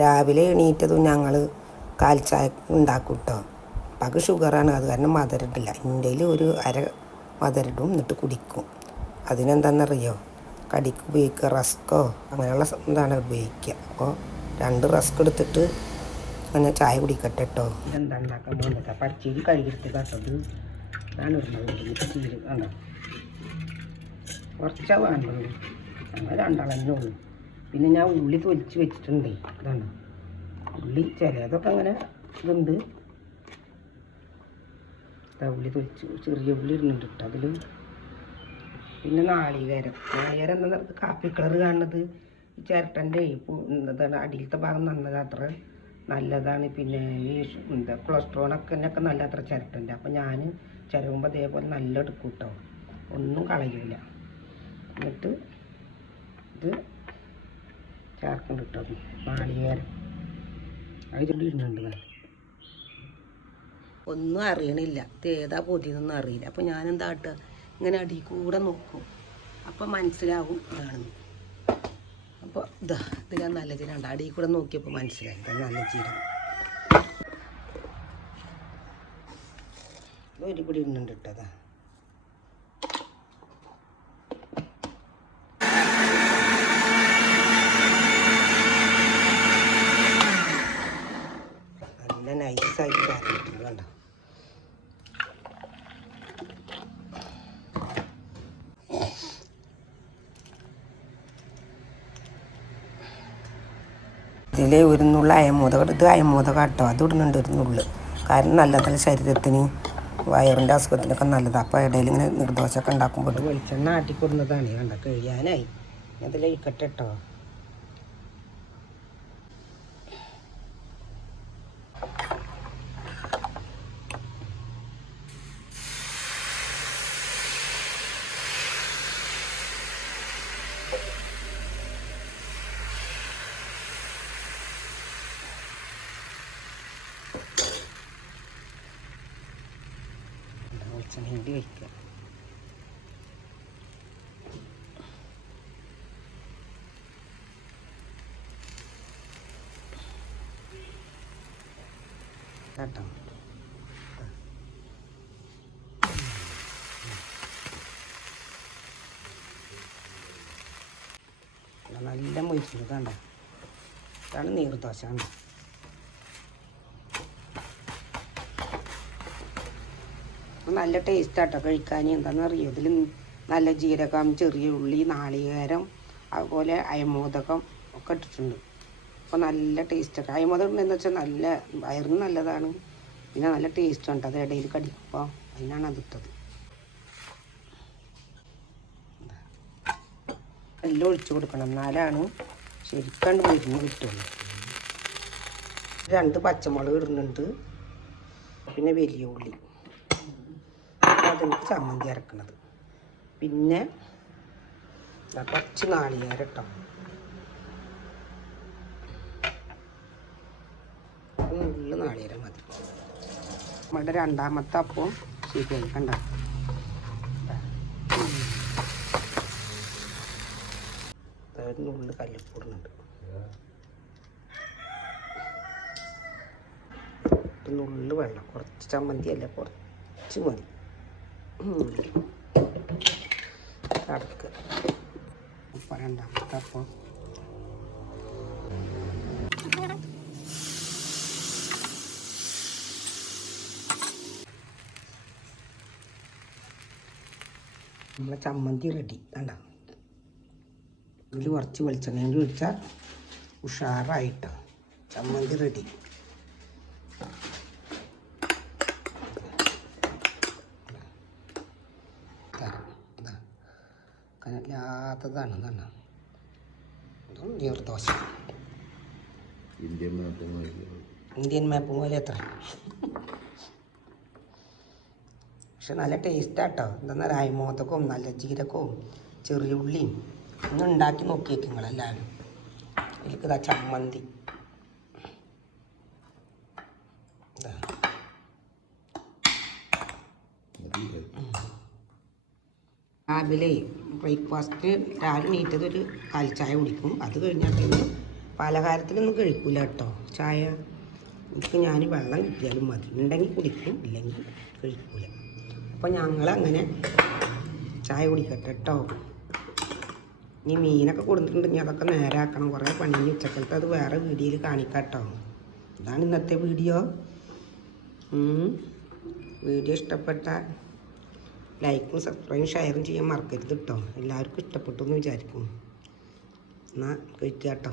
രാവിലെ എണീറ്റതും ഞങ്ങൾ കാൽച്ചായ ചായ ഉണ്ടാക്കും കേട്ടോ പക ഷുഗറാണ് അത് കാരണം മധുരട്ടില്ല ഇന്ത്യയിൽ ഒരു അര മധുരട്ടും എന്നിട്ട് കുടിക്കും. അതിനെന്താണെന്നറിയോ കടിക്ക് ഉപയോഗിക്കുക റസ്ക്കോ അങ്ങനെയുള്ള എന്താണ് ഉപയോഗിക്കുക അപ്പോൾ രണ്ട് റസ്ക് എടുത്തിട്ട് അങ്ങനെ ചായ കുടിക്കട്ടെ കേട്ടോ. ഇതെന്താ ഉണ്ടാക്കാൻ കുറച്ചാ വേണ്ടുള്ളൂ അങ്ങനെ ഉള്ളൂ. പിന്നെ ഞാൻ ഉള്ളി തൊലിച്ച് വെച്ചിട്ടുണ്ട്. ഇതാണ്. ഉള്ളി ചിലതൊക്കെ അങ്ങനെ ഇതുണ്ട്. ഉള്ളി തൊലിച്ച് ചെറിയ ഉള്ളി ഇടുന്നുണ്ട് കേട്ടോ അതിൽ പിന്നെ നാളികേരം. നാളികേരം എന്താ കാപ്പി കളർ കാണുന്നത്? ഈ ചിരട്ടന്റെ എന്താണ് അടിയിലത്തെ ഭാഗം നല്ലത് അത്ര നല്ലതാണ്. പിന്നെ ഈ എന്താ കൊളസ്ട്രോളൊക്കെ ഒക്കെ നല്ല അത്ര ചിരട്ടന്റെ. അപ്പം ഞാൻ ചിരവുമ്പോൾ അതേപോലെ നല്ല എടുക്കും കേട്ടോ. ഒന്നും കളയില്ല എന്നിട്ട് ഇത് ചേർക്കണം കേട്ടോ നാളികേരം അത് ഒന്നും അറിയണില്ല. ഇത് ഏതാ പൊതിയെന്നൊന്നും അറിയില്ല. അപ്പോൾ ഞാൻ എന്താ കാട്ടുക ഇങ്ങനെ അടി കൂടെ നോക്കും. അപ്പോൾ മനസ്സിലാവും ഇതാണെന്ന് അപ്പോൾ ഇതാ ഇത് ഞാൻ നല്ല ജീരകമുണ്ട് അടി കൂടെ നോക്കിയപ്പോൾ മനസ്സിലായി. നല്ല ജീരകം. ഒരു പിടി ഇടുന്നുണ്ട് കേട്ടോ നൈസായിട്ട് കറിയിട്ടുണ്ട് കണ്ടോ ഇതിൽ ഒരു നുള്ള അയമോദക ഇത് അയമോദക കേട്ടോ അത് ഇടുന്നുണ്ട് ഒരു കാരണം നല്ലതല്ല ശരീരത്തിന്. വയറിന്റെ അസുഖത്തിനൊക്കെ നല്ലതാണ് അപ്പോൾ ഇടയിൽ ഇങ്ങനെ നിർദോഷമൊക്കെ ഉണ്ടാക്കുമ്പോൾ വെളിച്ചെണ്ണ ആട്ടിക്കൊടുന്നതാണ് കണ്ട? കഴിയാനായി. അതിൽ ഇക്കട്ടെ കേട്ടോ വെളിച്ചെണ്ണ കൂടി വയ്ക്കുക കേട്ടോ നല്ല മൊയ്ച്ചിട്ട് കണ്ട ഇതാണ് നീർദോശ കണ്ടോ നല്ല ടേസ്റ്റ് ആട്ടോ കഴിക്കാൻ. എന്താണെന്ന് അറിയോ ഇതിൽ നല്ല ജീരകം ചെറിയ ഉള്ളി നാളികേരം അതുപോലെ അയമോദകം ഒക്കെ ഇട്ടിട്ടുണ്ട്. അപ്പോൾ നല്ല ടേസ്റ്റൊക്കെ അയമോദകം എന്ന് വെച്ചാൽ നല്ല വയറിന് നല്ലതാണ്. പിന്നെ നല്ല ടേസ്റ്റ് ഉണ്ട്. അത് ഇടയിൽ കടിക്കുമ്പോൾ അതിനാണ് അത് ഇട്ടത്. എല്ലാം ഒഴിച്ചു കൊടുക്കണം. എന്നാലാണ് ശരിക്കണ്ട് മുരിഞ്ഞ് കിട്ടുള്ളൂ. രണ്ട് പച്ചമുളക് ഇടുന്നുണ്ട്. പിന്നെ വലിയ ഉള്ളി. അതെനിക്ക് ചമ്മന്തി അരക്കണത്. പിന്നെ കുറച്ച് നാളികേരം കേട്ടോ നല്ല നാളികേരം മതി. നമ്മുടെ രണ്ടാമത്തെ അപ്പം ശരിയായി കണ്ട? ഉള്ളു കല്ലിപ്പൊടുന്നുണ്ട് നുള്ളു വെള്ളം കുറച്ച് ചമ്മന്തി അല്ല കുറച്ച് മതി. കടക്ക് ഉപ്പ രണ്ടാമത്തെ അപ്പം നമ്മളെ ചമ്മന്തി റെഡി കണ്ട? ഇതിൽ കുറച്ച് വെളിച്ചെണ്ണ ഒഴിച്ചാൽ ഉഷാറായിട്ട്. ചമ്മന്തി റെഡി കനലാത്തതാണ് ഇതാണ് ഇതും neer dosa Indian map Indian map പോലെ എത്ര പക്ഷെ നല്ല ടേസ്റ്റാട്ടോ എന്താ രായ്മോദകവും നല്ല ജീരകവും ചെറിയ ഉള്ളിയും ഒന്ന് ഉണ്ടാക്കി നോക്കിയേക്കും നിങ്ങളെല്ലാവരും. എനിക്ക് ഇതാ ചമ്മന്തി. ഇതാ. രാവിലെ ബ്രേക്ക്ഫാസ്റ്റ് രാവിലെ നീറ്റത് ഒരു കാൽ ചായ കുടിക്കും. അത് കഴിഞ്ഞാൽ പിന്നെ പലഹാരത്തിലൊന്നും കഴിക്കില്ല കേട്ടോ. ചായ. എനിക്ക് ഞാൻ വെള്ളം കിട്ടിയാലും മതി. ഉണ്ടെങ്കിൽ കുടിക്കും ഇല്ലെങ്കിൽ കഴിക്കില്ല അപ്പോൾ ഞങ്ങളങ്ങനെ ചായ കുടിക്കട്ടെ കേട്ടോ ഇനി മീനൊക്കെ കൊടുത്തിട്ടുണ്ടെങ്കിൽ അതൊക്കെ നേരാക്കണം. കുറേ പണി ഉച്ചക്കലത്തെ അത് വേറെ വീഡിയോയിൽ കാണിക്കാം കേട്ടോ ഇതാണ് ഇന്നത്തെ വീഡിയോ. വീഡിയോ ഇഷ്ടപ്പെട്ട ലൈക്കും സബ്സ്ക്രൈബും ഷെയറും ചെയ്യാൻ മറക്കരുത് കേട്ടോ എല്ലാവർക്കും ഇഷ്ടപ്പെട്ടു എന്ന് വിചാരിക്കും എന്നാൽ കഴിക്കാം കേട്ടോ.